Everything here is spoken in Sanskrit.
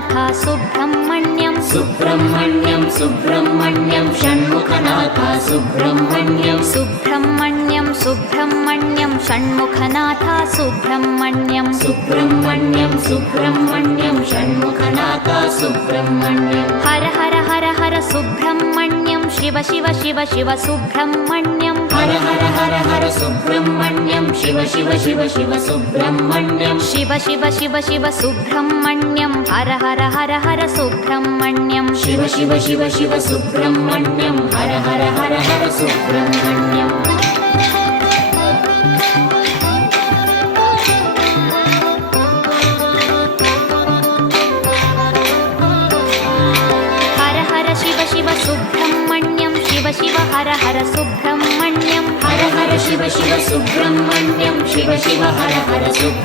षण्मुखनाथ सुब्रह्मण्यं सुब्रह्मण्यं सुब्रह्मण्यं षण्मुखनाथ सुब्रह्मण्यं सुब्रह्मण्यं सुब्रह्मण्यं षण्मुखनाथ सुब्रह्मण्यं सुब्रह्मण्यं सुब्रह्मण्यं षण्मुखनाथ सुब्रह्मण्यं हर हर हर हर सुब्रह्मण्यं शिव शिव शिव शिव सुब्रह्मण्यं हर हर हर हर सुब्रह्मण्यं शिव शिव शिव शिव सुब्रह्मण्यं शिव शिव शिव शिव सुब्रह्मण्यं हर हर हर हर सुब्रह्मण्यं शिव शिव शिव शिव सुब्रह्मण्यं हर हर हर हर सुब्रह्मण्यं हर हर शिव शिव सुब्रह्मण्यं शिव शिव हर हर सुब्रह्मण्यं हर हर शिव शिव सुब्रह्मण्यं शिव शिव हर हर सुब्रह्मण्यं